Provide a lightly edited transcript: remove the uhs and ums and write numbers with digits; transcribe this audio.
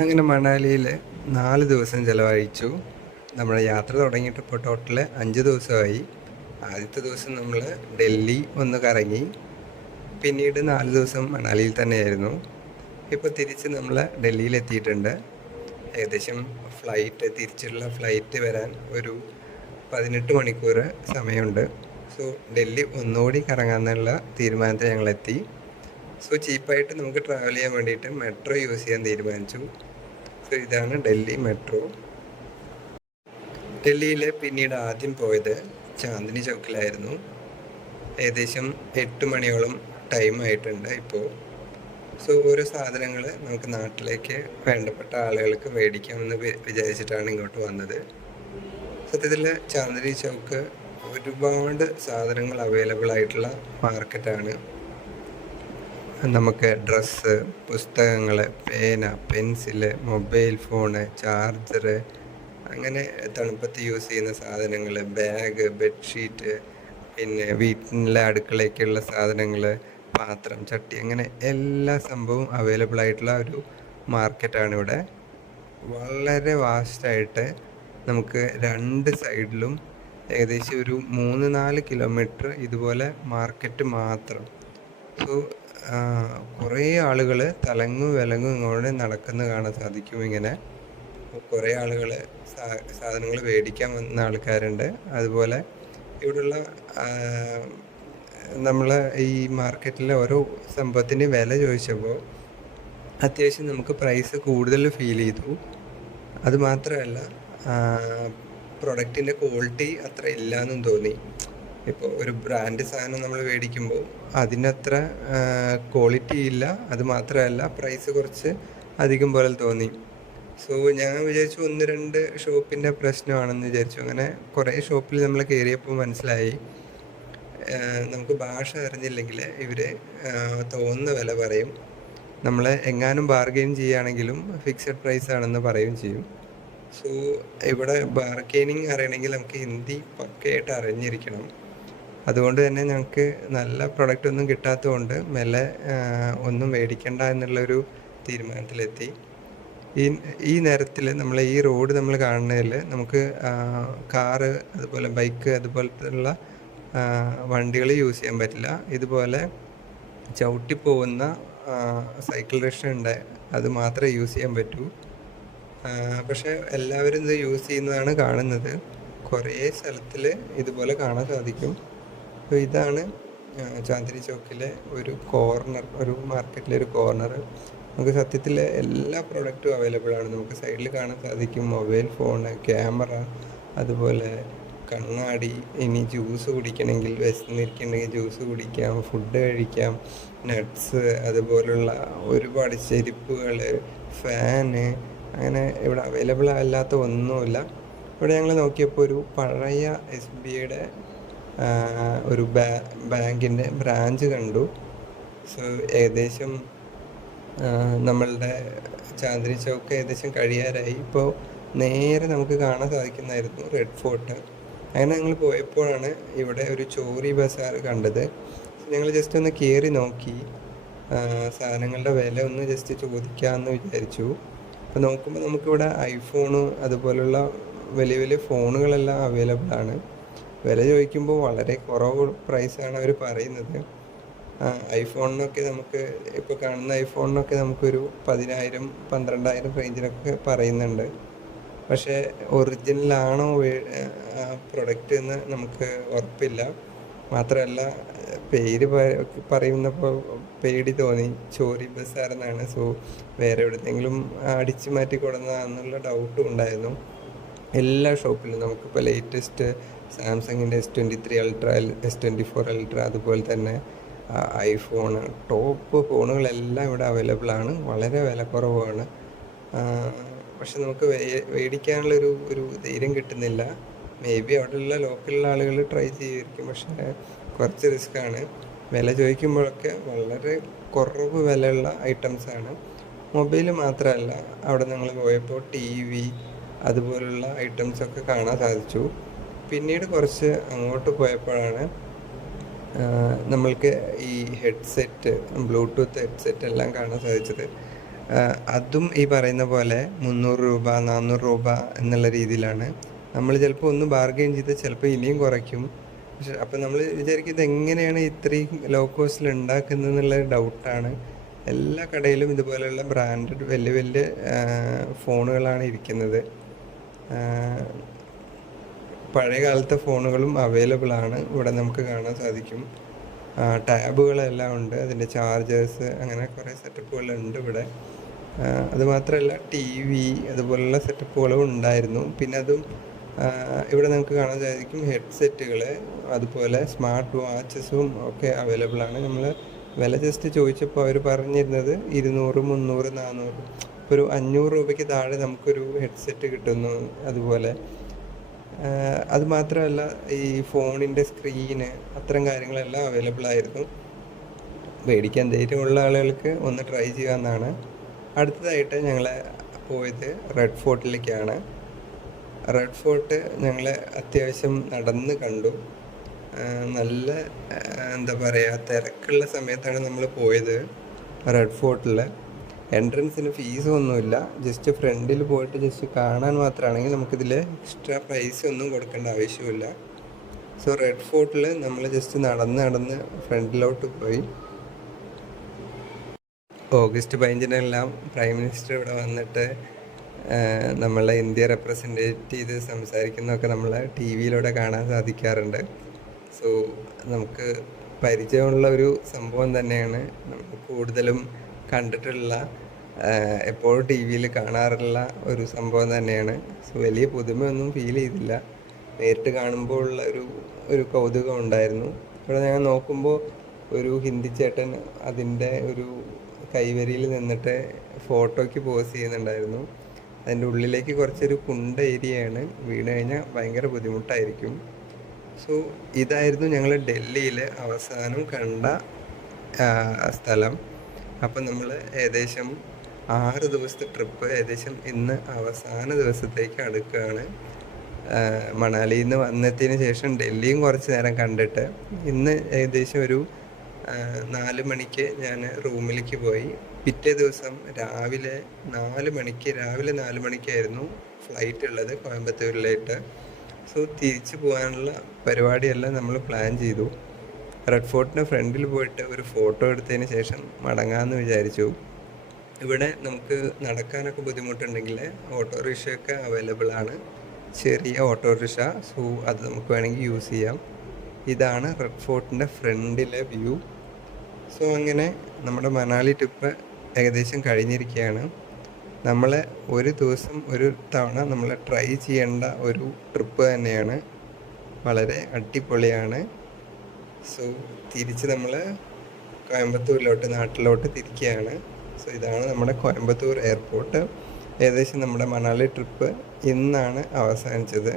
അങ്ങനെ മണാലിയിൽ 4 ദിവസം ചിലവഴിച്ചു. നമ്മുടെ യാത്ര തുടങ്ങിയിട്ട് ഇപ്പോൾ ടോട്ടൽ 5 ദിവസമായി. ആദ്യത്തെ ദിവസം നമ്മൾ ഡൽഹി ഒന്ന് കറങ്ങി, പിന്നീട് 4 ദിവസം മണാലിയിൽ തന്നെയായിരുന്നു. ഇപ്പോൾ തിരിച്ച് നമ്മൾ ഡൽഹിയിൽ എത്തിയിട്ടുണ്ട്. ഏകദേശം തിരിച്ചുള്ള ഫ്ലൈറ്റ് വരാൻ ഒരു 18 മണിക്കൂർ സമയമുണ്ട്. സോ ഡൽഹി ഒന്നുകൂടി കറങ്ങാമെന്നുള്ള തീരുമാനത്തിൽ ഞങ്ങളെത്തി. സോ ചീപ്പായിട്ട് നമുക്ക് ട്രാവൽ ചെയ്യാൻ വേണ്ടിയിട്ട് മെട്രോ യൂസ് ചെയ്യാൻ തീരുമാനിച്ചു. സോ ഇതാണ് ഡൽഹി മെട്രോ. ഡൽഹിയിൽ പിന്നീട് ആദ്യം പോയത് ചാന്ദിനി ചൗക്കിലായിരുന്നു. ഏകദേശം 8 മണിയോളം ടൈം ആയിട്ടുണ്ട് ഇപ്പോൾ. സോ ഓരോ സാധനങ്ങൾ നമുക്ക് നാട്ടിലേക്ക് വേണ്ടപ്പെട്ട ആളുകൾക്ക് മേടിക്കാമെന്ന് വിചാരിച്ചിട്ടാണ് ഇങ്ങോട്ട് വന്നത്. സത്യത്തിൽ ചാന്ദിനി ചൗക്ക് ഒരുപാട് സാധനങ്ങൾ അവൈലബിൾ ആയിട്ടുള്ള മാർക്കറ്റാണ്. നമുക്ക് ഡ്രസ്സ്, പുസ്തകങ്ങൾ, പേന, പെൻസില്, മൊബൈൽ ഫോണ്, ചാർജറ്, അങ്ങനെ തണുപ്പത്ത് യൂസ് ചെയ്യുന്ന സാധനങ്ങൾ, ബാഗ്, ബെഡ്ഷീറ്റ്, പിന്നെ വീട്ടിലെ അടുക്കളയ്ക്കുള്ള സാധനങ്ങൾ, പാത്രം, ചട്ടി, അങ്ങനെ എല്ലാ സംഭവവും അവൈലബിൾ ആയിട്ടുള്ള ഒരു മാർക്കറ്റാണ് ഇവിടെ. വളരെ വാസ്റ്റായിട്ട് നമുക്ക് 2 സൈഡിലും ഏകദേശം ഒരു 3-4 കിലോമീറ്റർ ഇതുപോലെ മാർക്കറ്റ് മാത്രം. സോ കുറേ ആളുകൾ തലങ്ങും വിലങ്ങും ഇങ്ങോട്ട് നടക്കുന്നത് കാണാൻ സാധിക്കും. ഇങ്ങനെ കുറേ ആളുകൾ സാധനങ്ങൾ മേടിക്കാൻ വന്ന ആൾക്കാരുണ്ട്. അതുപോലെ ഇവിടെയുള്ള നമ്മൾ ഈ മാർക്കറ്റിലെ ഓരോ സംഭവത്തിൻ്റെ വില ചോദിച്ചപ്പോൾ അത്യാവശ്യം നമുക്ക് പ്രൈസ് കൂടുതൽ ഫീൽ ചെയ്തു. അതുമാത്രമല്ല, പ്രൊഡക്റ്റിൻ്റെ ക്വാളിറ്റി അത്ര ഇല്ലയെന്നും തോന്നി. ഇപ്പോൾ ഒരു ബ്രാൻഡ് സാധനം നമ്മൾ മേടിക്കുമ്പോൾ അതിനത്ര ക്വാളിറ്റി ഇല്ല. അതുമാത്രമല്ല, പ്രൈസ് കുറച്ച് അധികം പോലെ തോന്നി. സോ ഞാൻ വിചാരിച്ചു 1-2 ഷോപ്പിൻ്റെ പ്രശ്നമാണെന്ന് വിചാരിച്ചു. അങ്ങനെ കുറേ ഷോപ്പിൽ നമ്മൾ കയറിയപ്പോൾ മനസ്സിലായി, നമുക്ക് ഭാഷ അറിഞ്ഞില്ലെങ്കിൽ ഇവർ തോന്നുന്ന വില പറയും. നമ്മൾ എങ്ങാനും ബാർഗെയിൻ ചെയ്യുകയാണെങ്കിലും ഫിക്സഡ് പ്രൈസ് ആണെന്ന് പറയുകയും ചെയ്യും. സോ ഇവിടെ ബാർഗെയിനിങ് അറിയണമെങ്കിൽ നമുക്ക് ഹിന്ദി പക്കയായിട്ട് അറിഞ്ഞിരിക്കണം. അതുകൊണ്ട് തന്നെ ഞങ്ങൾക്ക് നല്ല പ്രൊഡക്റ്റ് ഒന്നും കിട്ടാത്തതുകൊണ്ട് മെല്ലെ ഒന്നും മേടിക്കണ്ട എന്നുള്ളൊരു തീരുമാനത്തിലെത്തി. ഈ നേരത്തിൽ ഈ റോഡ് നമ്മൾ കാണുന്നതിൽ നമുക്ക് കാറ്, അതുപോലെ ബൈക്ക്, അതുപോലത്തുള്ള വണ്ടികൾ യൂസ് ചെയ്യാൻ പറ്റില്ല. ഇതുപോലെ ചവിട്ടി പോകുന്ന സൈക്കിൾ റിക്ഷ ഉണ്ട്, അത് മാത്രമേ യൂസ് ചെയ്യാൻ പറ്റൂ. പക്ഷേ എല്ലാവരും ഇത് യൂസ് ചെയ്യുന്നതാണ് കാണുന്നത്. കുറേ സ്ഥലത്തിൽ ഇതുപോലെ കാണാൻ സാധിക്കും. അപ്പോൾ ഇതാണ് ചാന്ദിനി ചൗക്കിലെ ഒരു കോർണർ, ഒരു മാർക്കറ്റിലെ ഒരു കോർണർ. നമുക്ക് സത്യത്തിൽ എല്ലാ പ്രൊഡക്റ്റും അവൈലബിൾ ആണ്. നമുക്ക് സൈഡിൽ കാണാൻ സാധിക്കും മൊബൈൽ ഫോണ്, ക്യാമറ, അതുപോലെ കണ്ണാടി. ഇനി ജ്യൂസ് കുടിക്കണമെങ്കിൽ, വിശന്നിരിക്കണമെങ്കിൽ ജ്യൂസ് കുടിക്കാം, ഫുഡ് കഴിക്കാം, നട്ട്സ്, അതുപോലുള്ള ഒരുപാട് ചെരുപ്പുകൾ, ഫാന്, അങ്ങനെ ഇവിടെ അവൈലബിൾ അല്ലാത്ത ഒന്നുമില്ല. ഇവിടെ ഞങ്ങൾ നോക്കിയപ്പോൾ ഒരു പഴയ SBIയുടെ ഒരു ബാങ്കിൻ്റെ ബ്രാഞ്ച് കണ്ടു. സോ ഏകദേശം നമ്മളുടെ ചാന്ദിനി ചൗക്ക് ഏകദേശം കഴിയാറായി. ഇപ്പോൾ നേരെ നമുക്ക് കാണാൻ സാധിക്കുന്നതായിരുന്നു റെഡ് ഫോർട്ട്. അങ്ങനെ ഞങ്ങൾ പോയപ്പോഴാണ് ഇവിടെ ഒരു ചോറി ബസാർ കണ്ടത്. ഞങ്ങൾ ജസ്റ്റ് ഒന്ന് കയറി നോക്കി, സാധനങ്ങളുടെ വില ഒന്ന് ജസ്റ്റ് ചോദിക്കാമെന്ന് വിചാരിച്ചു. അപ്പോൾ നോക്കുമ്പോൾ നമുക്കിവിടെ ഐഫോണ്, അതുപോലുള്ള വലിയ വലിയ ഫോണുകളെല്ലാം അവൈലബിൾ ആണ്. വില ചോദിക്കുമ്പോൾ വളരെ കുറവ് പ്രൈസാണ് അവർ പറയുന്നത്. ഐഫോണിനൊക്കെ നമുക്ക് ഇപ്പോൾ കാണുന്ന ഐഫോണിനൊക്കെ നമുക്കൊരു 10,000-12,000 റേഞ്ചിലൊക്കെ പറയുന്നുണ്ട്. പക്ഷേ ഒറിജിനലാണോ പ്രൊഡക്റ്റ് എന്ന് നമുക്ക് ഉറപ്പില്ല. മാത്രമല്ല, പേര് പറയുന്നപ്പോൾ പേടി തോന്നി, ചോറി ബസാർ എന്നാണ്. സോ വേറെ എവിടെയെങ്കിലും അടിച്ചു മാറ്റി കൊടുന്നതാണെന്നുള്ള ഡൗട്ടും ഉണ്ടായിരുന്നു. എല്ലാ ഷോപ്പിലും നമുക്കിപ്പോൾ ലേറ്റസ്റ്റ് സാംസങ്ങിൻ്റെ S23 Ultra, S24 Ultra, അതുപോലെ തന്നെ ഐഫോണ്, ടോപ്പ് ഫോണുകളെല്ലാം ഇവിടെ അവൈലബിൾ ആണ്. വളരെ വിലക്കുറവാണ്. പക്ഷെ നമുക്ക് മേടിക്കാനുള്ളൊരു ധൈര്യം കിട്ടുന്നില്ല. മേ ബി അവിടെയുള്ള ലോക്കലുള്ള ആളുകൾ ട്രൈ ചെയ്യുമായിരിക്കും, പക്ഷേ കുറച്ച് റിസ്ക്കാണ്. വില ചോദിക്കുമ്പോഴൊക്കെ വളരെ കുറവ് വിലയുള്ള ഐറ്റംസാണ്. മൊബൈൽ മാത്രമല്ല, അവിടെ ഞങ്ങൾ പോയപ്പോൾ TV, അതുപോലുള്ള ഐറ്റംസൊക്കെ കാണാൻ സാധിച്ചു. പിന്നീട് കുറച്ച് അങ്ങോട്ട് പോയപ്പോഴാണ് നമ്മൾക്ക് ഈ ഹെഡ്സെറ്റ്, ബ്ലൂടൂത്ത് ഹെഡ്സെറ്റ് എല്ലാം കാണാൻ സാധിച്ചത്. അതും ഈ പറയുന്ന പോലെ 300 രൂപ 400 രൂപ എന്നുള്ള രീതിയിലാണ്. നമ്മൾ ചിലപ്പോൾ ഒന്ന് ബാർഗെയിൻ ചെയ്ത് ചിലപ്പോൾ ഇനിയും കുറയ്ക്കും. പക്ഷെ അപ്പം നമ്മൾ വിചാരിക്കും ഇതെങ്ങനെയാണ് ഇത്രയും ലോ കോസ്റ്റിൽ ഉണ്ടാക്കുന്നത് എന്നുള്ള ഡൗട്ടാണ്. എല്ലാ കടയിലും ഇതുപോലെയുള്ള ബ്രാൻഡഡ് വലിയ വലിയ ഫോണുകളാണ് ഇരിക്കുന്നത്. പഴയ കാലത്തെ ഫോണുകളും അവൈലബിൾ ആണ്, ഇവിടെ നമുക്ക് കാണാൻ സാധിക്കും. ടാബുകളെല്ലാം ഉണ്ട്, അതിൻ്റെ ചാർജേഴ്സ്, അങ്ങനെ കുറേ സെറ്റപ്പുകളുണ്ട് ഇവിടെ. അതുമാത്രമല്ല ടി വി അതുപോലുള്ള സെറ്റപ്പുകളും ഉണ്ടായിരുന്നു. പിന്നെ അതും ഇവിടെ നമുക്ക് കാണാൻ സാധിക്കും ഹെഡ്സെറ്റുകൾ, അതുപോലെ സ്മാർട്ട് വാച്ചസും ഒക്കെ അവൈലബിൾ ആണ്. നമ്മൾ വില ജസ്റ്റ് ചോദിച്ചപ്പോൾ അവർ പറഞ്ഞിരുന്നത് 200, 300, 400, ഒരു 500 രൂപയ്ക്ക് താഴെ നമുക്കൊരു ഹെഡ്സെറ്റ് കിട്ടുന്നു. അതുപോലെ അതുമാത്രമല്ല ഈ ഫോണിൻ്റെ സ്ക്രീന്, അത്തരം കാര്യങ്ങളെല്ലാം അവൈലബിൾ ആയിരുന്നു. മേടിക്കാൻ ധൈര്യമുള്ള ആളുകൾക്ക് ഒന്ന് ട്രൈ ചെയ്യാവുന്നതാണ്. അടുത്തതായിട്ട് ഞങ്ങൾ പോയത് റെഡ് ഫോർട്ടിലേക്കാണ്. റെഡ് ഫോർട്ട് ഞങ്ങൾ അത്യാവശ്യം നടന്ന് കണ്ടു. നല്ല എന്താ പറയുക, തിരക്കുള്ള സമയത്താണ് നമ്മൾ പോയത്. റെഡ് ഫോർട്ടിൽ എൻട്രൻസിന് ഫീസൊന്നുമില്ല, ജസ്റ്റ് ഫ്രണ്ടിൽ പോയിട്ട് ജസ്റ്റ് കാണാൻ മാത്രമാണെങ്കിൽ നമുക്കിതിൽ എക്സ്ട്രാ പൈസ ഒന്നും കൊടുക്കേണ്ട ആവശ്യമില്ല. സോ റെഡ് ഫോർട്ടിൽ നമ്മൾ ജസ്റ്റ് നടന്ന് ഫ്രണ്ടിലോട്ട് പോയി. ഓഗസ്റ്റ് 15-നെല്ലാം പ്രൈം മിനിസ്റ്റർ ഇവിടെ വന്നിട്ട് നമ്മളെ ഇന്ത്യ റെപ്രസെൻറ്റ് ചെയ്ത് സംസാരിക്കുന്നതൊക്കെ നമ്മൾ ടി വിയിലൂടെ കാണാൻ സാധിക്കാറുണ്ട്. സോ നമുക്ക് പരിചയമുള്ള ഒരു സംഭവം തന്നെയാണ്. നമുക്ക് കൂടുതലും കണ്ടിട്ടുള്ള, എപ്പോഴും ടി വിയിൽ കാണാറുള്ള ഒരു സംഭവം തന്നെയാണ്. സോ വലിയ പുതുമയൊന്നും ഫീൽ ചെയ്തില്ല. നേരിട്ട് കാണുമ്പോൾ ഉള്ള ഒരു കൗതുകം ഉണ്ടായിരുന്നു. ഇവിടെ ഞങ്ങൾ നോക്കുമ്പോൾ ഒരു ഹിന്ദി ചേട്ടൻ അതിൻ്റെ ഒരു കൈവരിയിൽ നിന്നിട്ട് ഫോട്ടോയ്ക്ക് പോസ് ചെയ്യുന്നുണ്ടായിരുന്നു. അതിൻ്റെ ഉള്ളിലേക്ക് കുറച്ചൊരു കുണ്ട ഏരിയയാണ്, വീണ് കഴിഞ്ഞാൽ ഭയങ്കര ബുദ്ധിമുട്ടായിരിക്കും. സോ ഇതായിരുന്നു ഞങ്ങൾ ഡൽഹിയിൽ അവസാനം കണ്ട സ്ഥലം. അപ്പം നമ്മൾ ഏകദേശം 6 ദിവസത്തെ ട്രിപ്പ് ഏകദേശം ഇന്ന് അവസാന ദിവസത്തേക്ക് അടുക്കുകയാണ്. മണാലിയിൽ നിന്ന് വന്നെത്തിയതിന് ശേഷം ഡൽഹിയും കുറച്ച് നേരം കണ്ടിട്ട് ഇന്ന് ഏകദേശം ഒരു 4 മണിക്ക് ഞാൻ റൂമിലേക്ക് പോയി. പിറ്റേ ദിവസം രാവിലെ 4 മണിക്കായിരുന്നു ഫ്ലൈറ്റ് ഉള്ളത് കോയമ്പത്തൂരിലേക്ക്. സോ തിരിച്ചു പോകാനുള്ള പരിപാടിയെല്ലാം നമ്മൾ പ്ലാൻ ചെയ്തു. റെഡ് ഫോർട്ടിൻ്റെ ഫ്രണ്ടിൽ പോയിട്ട് ഒരു ഫോട്ടോ എടുത്തതിന് ശേഷം മടങ്ങാമെന്ന് വിചാരിച്ചു. ഇവിടെ നമുക്ക് നടക്കാനൊക്കെ ബുദ്ധിമുട്ടുണ്ടെങ്കിൽ ഓട്ടോറിക്ഷയൊക്കെ അവൈലബിൾ ആണ്, ചെറിയ ഓട്ടോറിക്ഷ. സോ അത് നമുക്ക് വേണമെങ്കിൽ യൂസ് ചെയ്യാം. ഇതാണ് റെഡ് ഫോർട്ടിൻ്റെ ഫ്രണ്ടിലെ വ്യൂ. സോ അങ്ങനെ നമ്മുടെ മണാലി ട്രിപ്പ് ഏകദേശം കഴിഞ്ഞിരിക്കുകയാണ്. നമ്മൾ ഒരു ദിവസം ഒരു തവണ നമ്മൾ ട്രൈ ചെയ്യേണ്ട ഒരു ട്രിപ്പ് തന്നെയാണ്, വളരെ അടിപൊളിയാണ്. സോ തിരിച്ച് നമ്മൾ കോയമ്പത്തൂരിലോട്ട്, നാട്ടിലോട്ട് തിരിക്കുകയാണ്. സോ ഇതാണ് നമ്മുടെ കോയമ്പത്തൂർ എയർപോർട്ട്. ഏകദേശം നമ്മുടെ മണാലി ട്രിപ്പ് ഇന്നാണ് അവസാനിച്ചത്.